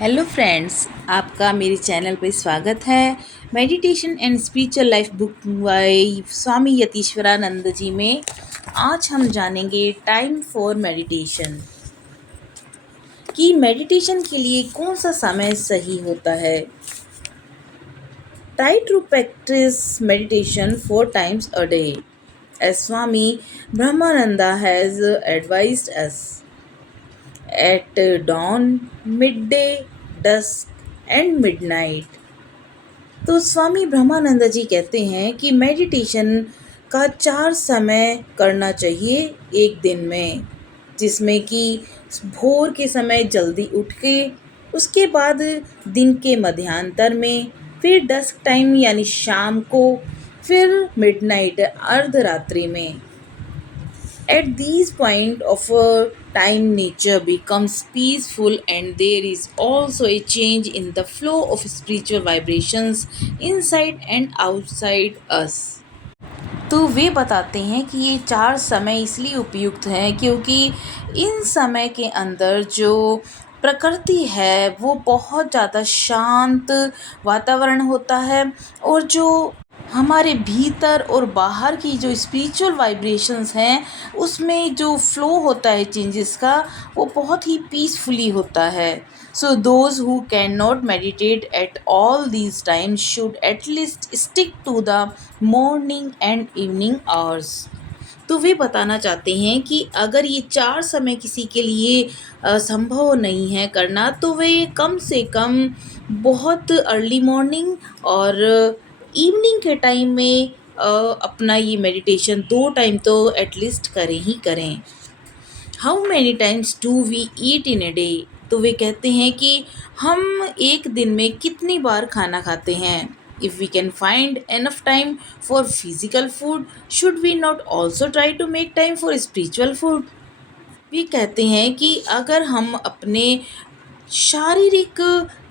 Hello friends, आपका मेरे channel पर स्वागत है। Meditation and spiritual life book by Swami Yatishwarananda ji में आज हम जानेंगे टाइम फॉर मेडिटेशन कि मेडिटेशन के लिए कौन सा समय सही होता है। Try to practise meditation 4 times a day as Swami Brahmananda has advised us. At dawn, midday, dusk and midnight. तो स्वामी ब्रह्मानंद जी कहते हैं कि मेडिटेशन का 4 समय करना चाहिए एक दिन में, जिसमें कि भोर के समय जल्दी उठ के, उसके बाद दिन के मध्यांतर में, फिर डस्क टाइम यानी शाम को, फिर मिडनाइट अर्धरात्रि में। At these point of time, nature becomes peaceful and there is also a change in the flow of spiritual vibrations inside and outside us. तो वे बताते हैं कि ये 4 समय इसलिए उपयुक्त हैं क्योंकि इन समय के अंदर जो प्रकृति है वो बहुत ज़्यादा शांत वातावरण होता है और जो हमारे भीतर और बाहर की जो स्पिरिचुअल वाइब्रेशंस हैं उसमें जो फ्लो होता है चेंजेस का, वो बहुत ही पीसफुली होता है। So those who can not meditate at all these times should at least stick to the morning and evening hours. तो वे बताना चाहते हैं कि अगर ये 4 समय किसी के लिए संभव नहीं है करना, तो वे कम से कम बहुत अर्ली मॉर्निंग और इवनिंग के टाइम में अपना ये मेडिटेशन 2 टाइम तो एटलीस्ट करें ही करें। How many times do we eat in a day? तो वे कहते हैं कि हम एक दिन में कितनी बार खाना खाते हैं। If we can find enough time for physical food, should we not also try to make time for spiritual food? वे कहते हैं कि अगर हम अपने शारीरिक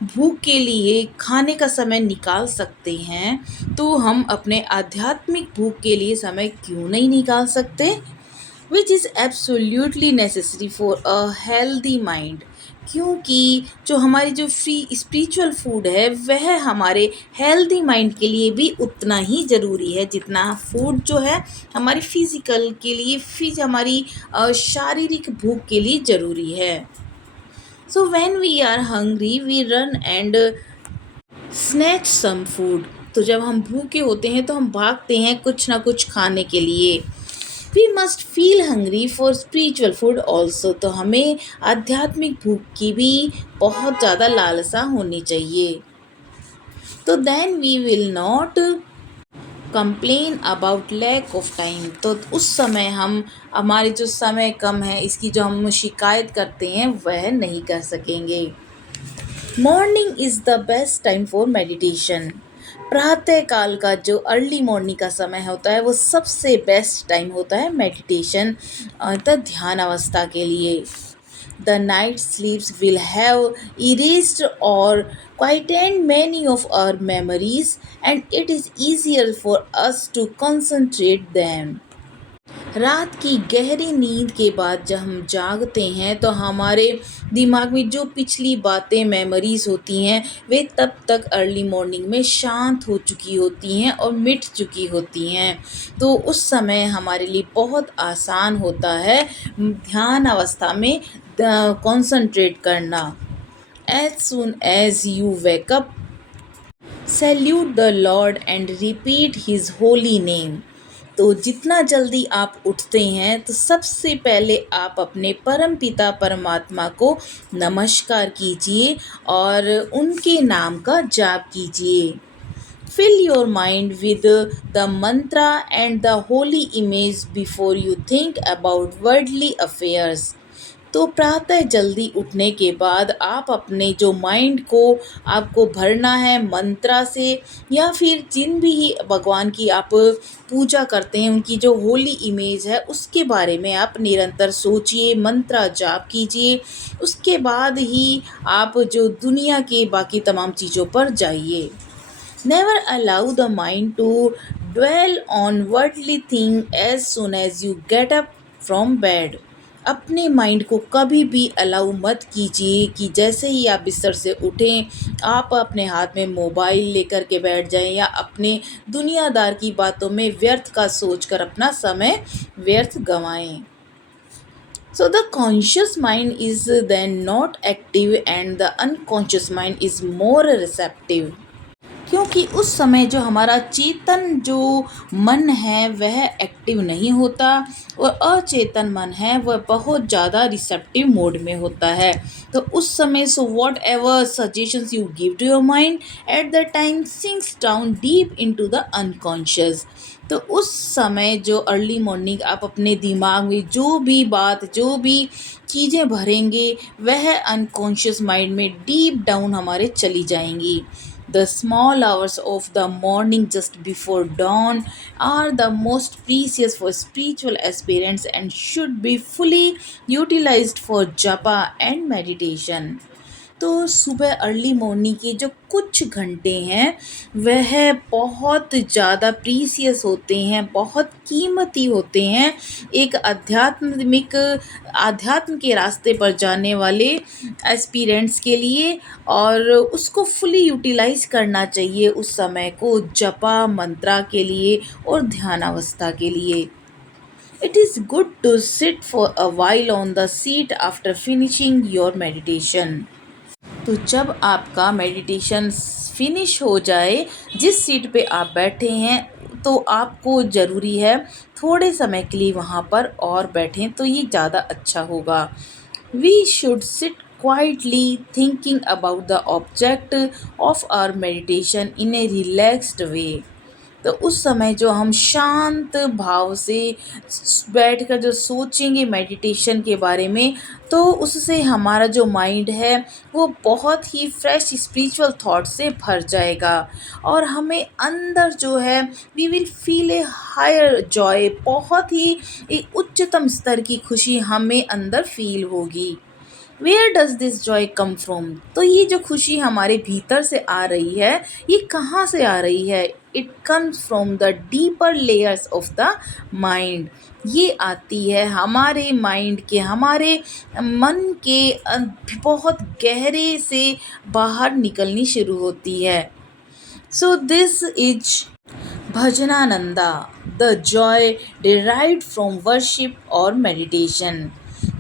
भूख के लिए खाने का समय निकाल सकते हैं, तो हम अपने आध्यात्मिक भूख के लिए समय क्यों नहीं निकाल सकते? Which is absolutely necessary for a healthy mind. क्योंकि जो हमारी जो फ्री स्पिरिचुअल फूड है वह हमारे हेल्दी माइंड के लिए भी उतना ही ज़रूरी है जितना फूड जो है हमारी फिजिकल के लिए, हमारी शारीरिक भूख के लिए ज़रूरी है। So when we are hungry we run and snatch some food. तो जब हम भूखे होते हैं तो हम भागते हैं कुछ ना कुछ खाने के लिए। We must feel hungry for spiritual food also. तो हमें आध्यात्मिक भूख की भी बहुत ज़्यादा लालसा होनी चाहिए। तो then we will not complain about lack of time. तो उस समय हम हमारे जो समय कम है इसकी जो हम शिकायत करते हैं वह नहीं कर सकेंगे। Morning is the best time for meditation. प्रातः काल का जो अर्ली मॉर्निंग का समय होता है वो सबसे बेस्ट टाइम होता है मेडिटेशन ध्यान अवस्था के लिए। The night sleeps will have erased or quietened many of our memories and it is easier for us to concentrate them. रात की गहरी नींद के बाद जब हम जागते हैं तो हमारे दिमाग में जो पिछली बातें मेमोरीज होती हैं वे तब तक अर्ली मॉर्निंग में शांत हो चुकी होती हैं और मिट चुकी होती हैं। तो उस समय हमारे लिए बहुत आसान होता है ध्यान अवस्था में कंसंट्रेट करना। As soon as you wake up salute the lord and repeat his holy name. तो जितना जल्दी आप उठते हैं तो सबसे पहले आप अपने परम पिता परमात्मा को नमस्कार कीजिए और उनके नाम का जाप कीजिए। Fill your mind with the mantra and the holy image before you think about worldly affairs. तो प्रातः जल्दी उठने के बाद आप अपने जो माइंड को आपको भरना है मंत्रा से, या फिर जिन भी भगवान की आप पूजा करते हैं उनकी जो होली इमेज है उसके बारे में आप निरंतर सोचिए, मंत्रा जाप कीजिए। उसके बाद ही आप जो दुनिया के बाकी तमाम चीज़ों पर जाइए। Never allow the mind to dwell on worldly thing as soon as you get up from bed। अपने माइंड को कभी भी अलाउ मत कीजिए कि जैसे ही आप बिस्तर से उठें आप अपने हाथ में मोबाइल लेकर के बैठ जाएं या अपने दुनियादार की बातों में व्यर्थ का सोचकर अपना समय व्यर्थ गंवाएं। So the conscious mind is then not active and the unconscious mind is more receptive. क्योंकि उस समय जो हमारा चेतन जो मन है वह एक्टिव नहीं होता और अचेतन मन है वह बहुत ज़्यादा रिसेप्टिव मोड में होता है। तो उस समय so whatever suggestions you give to your mind at the time sinks down deep into the unconscious. तो उस समय जो अर्ली मॉर्निंग आप अपने दिमाग में जो भी बात जो भी चीज़ें भरेंगे वह अनकॉन्शियस माइंड में डीप डाउन हमारे चली जाएंगी। The small hours of the morning just before dawn are the most precious for spiritual aspirants and should be fully utilized for japa and meditation. तो सुबह अर्ली मॉर्निंग के जो कुछ घंटे हैं वह बहुत ज़्यादा प्रीसियस होते हैं, बहुत कीमती होते हैं एक आध्यात्म के रास्ते पर जाने वाले एस्पिरेंट्स के लिए। और उसको फुली यूटिलाइज करना चाहिए उस समय को जपा मंत्रा के लिए और ध्यानावस्था के लिए। It is good to sit for a while on the seat after finishing your meditation. तो जब आपका मेडिटेशन फिनिश हो जाए जिस सीट पे आप बैठे हैं तो आपको ज़रूरी है थोड़े समय के लिए वहाँ पर और बैठें तो ये ज़्यादा अच्छा होगा। We should sit quietly thinking about the object of our meditation in a relaxed way। तो उस समय जो हम शांत भाव से बैठकर जो सोचेंगे मेडिटेशन के बारे में तो उससे हमारा जो माइंड है वो बहुत ही फ्रेश स्पिरिचुअल थॉट से भर जाएगा और हमें अंदर जो है we will feel a higher joy, बहुत ही एक उच्चतम स्तर की खुशी हमें अंदर फील होगी। Where does this joy come from? तो ये जो खुशी हमारे भीतर से आ रही है ये कहाँ से आ रही है? It comes from the deeper layers of the mind. ये आती है हमारे माइंड के, हमारे मन के बहुत गहरे से बाहर निकलनी शुरू होती है। So this is bhajanananda, the joy derived from worship और मेडिटेशन।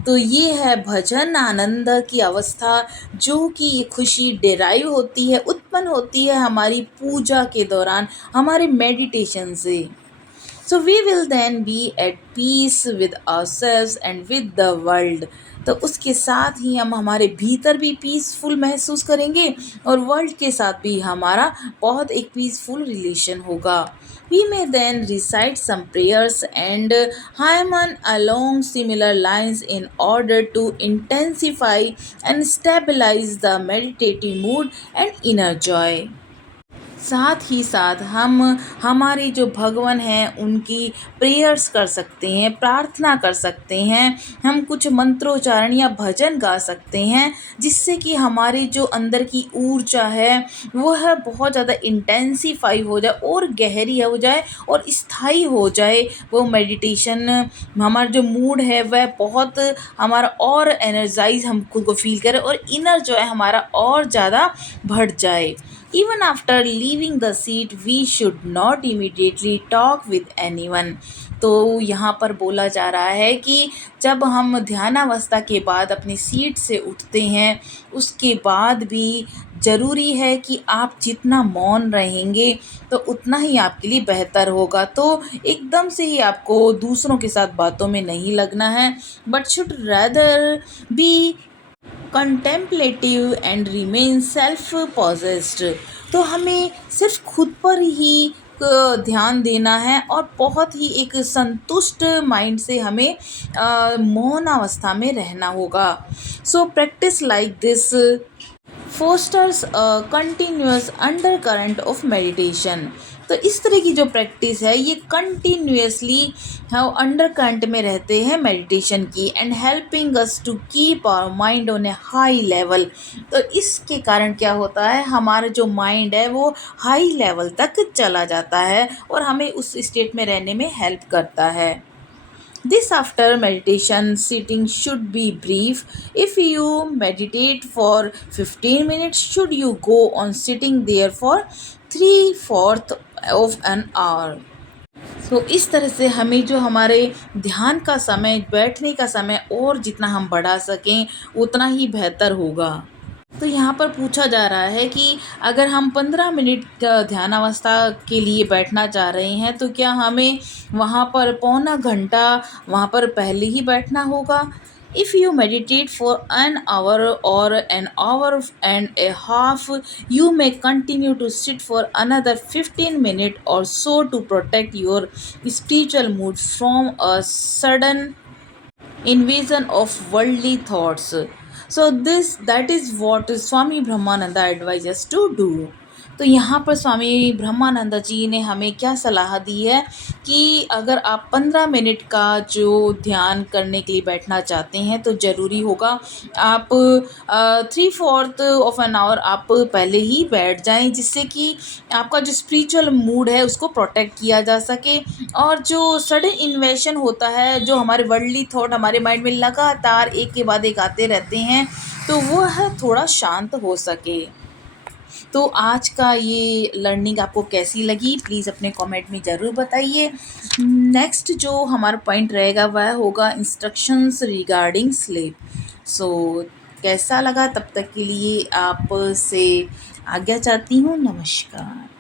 तो ये है भजन आनंद की अवस्था जो कि ये खुशी डिराइव होती है, उत्पन्न होती है हमारी पूजा के दौरान, हमारे मेडिटेशन से। So we will then be at peace with ourselves and with the world. तो उसके साथ ही हम हमारे भीतर भी पीसफुल महसूस करेंगे और वर्ल्ड के साथ भी हमारा बहुत एक पीसफुल रिलेशन होगा। We may then recite some prayers and hymn along similar lines in order to intensify and stabilize the meditative mood and inner joy। साथ ही साथ हम हमारे जो भगवान हैं उनकी प्रेयर्स कर सकते हैं, प्रार्थना कर सकते हैं, हम कुछ मंत्रोच्चारण या भजन गा सकते हैं जिससे कि हमारे जो अंदर की ऊर्जा है वह बहुत ज़्यादा इंटेंसिफाई हो जाए और गहरी हो जाए और स्थायी हो जाए। वो मेडिटेशन हमारा जो मूड है वह बहुत हमारा और एनर्जाइज हम खुद को फील करें और इनर जो है हमारा और ज़्यादा बढ़ जाए। Even after leaving the seat, we should not immediately talk with anyone। तो यहाँ पर बोला जा रहा है कि जब हम ध्यानावस्था के बाद अपनी सीट से उठते हैं उसके बाद भी ज़रूरी है कि आप जितना मौन रहेंगे तो उतना ही आपके लिए बेहतर होगा। तो एकदम से ही आपको दूसरों के साथ बातों में नहीं लगना है, but should rather be contemplative and remain self possessed. तो हमें सिर्फ खुद पर ही ध्यान देना है और बहुत ही एक संतुष्ट माइंड से हमें मौन अवस्था में रहना होगा। So practice like this fosters a continuous under current of meditation. तो इस तरह की जो प्रैक्टिस है ये कंटिन्यूअसली हम अंडर करंट में रहते हैं मेडिटेशन की and helping us to keep our mind on a high level. तो इसके कारण क्या होता है हमारा जो माइंड है वो हाई लेवल तक चला जाता है और हमें उस स्टेट में रहने में हेल्प करता है। This after meditation sitting should be brief. If you meditate for 15 minutes, should you go on sitting there for 3/4 of an hour? तो इस तरह से हमें जो हमारे ध्यान का समय, बैठने का समय और जितना हम बढ़ा सकें उतना ही बेहतर होगा। तो यहाँ पर पूछा जा रहा है कि अगर हम 15 मिनट ध्यान अवस्था के लिए बैठना चाह रहे हैं तो क्या हमें वहाँ पर पौना घंटा वहाँ पर पहले ही बैठना होगा? If you meditate for an hour or an hour and a half, you may continue to sit for another 15 minutes or so to protect your spiritual mood from a sudden invasion of worldly thoughts. So this that is what Swami Brahmananda advises to do. तो यहाँ पर स्वामी ब्रह्मानंद जी ने हमें क्या सलाह दी है कि अगर आप 15 मिनट का जो ध्यान करने के लिए बैठना चाहते हैं तो ज़रूरी होगा आप 3/4 ऑफ एन आवर आप पहले ही बैठ जाएं, जिससे कि आपका जो स्पिरिचुअल मूड है उसको प्रोटेक्ट किया जा सके और जो सडन इन्वेशन होता है, जो हमारे वर्ल्डली थॉट हमारे माइंड में लगातार एक के बाद एक आते रहते हैं, तो वह थोड़ा शांत हो सके। तो आज का ये लर्निंग आपको कैसी लगी प्लीज़ अपने कमेंट में ज़रूर बताइए। नेक्स्ट जो हमारा पॉइंट रहेगा वह होगा इंस्ट्रक्शंस रिगार्डिंग स्लीप। सो कैसा लगा, तब तक के लिए आप से आज्ञा चाहती हूँ। नमस्कार।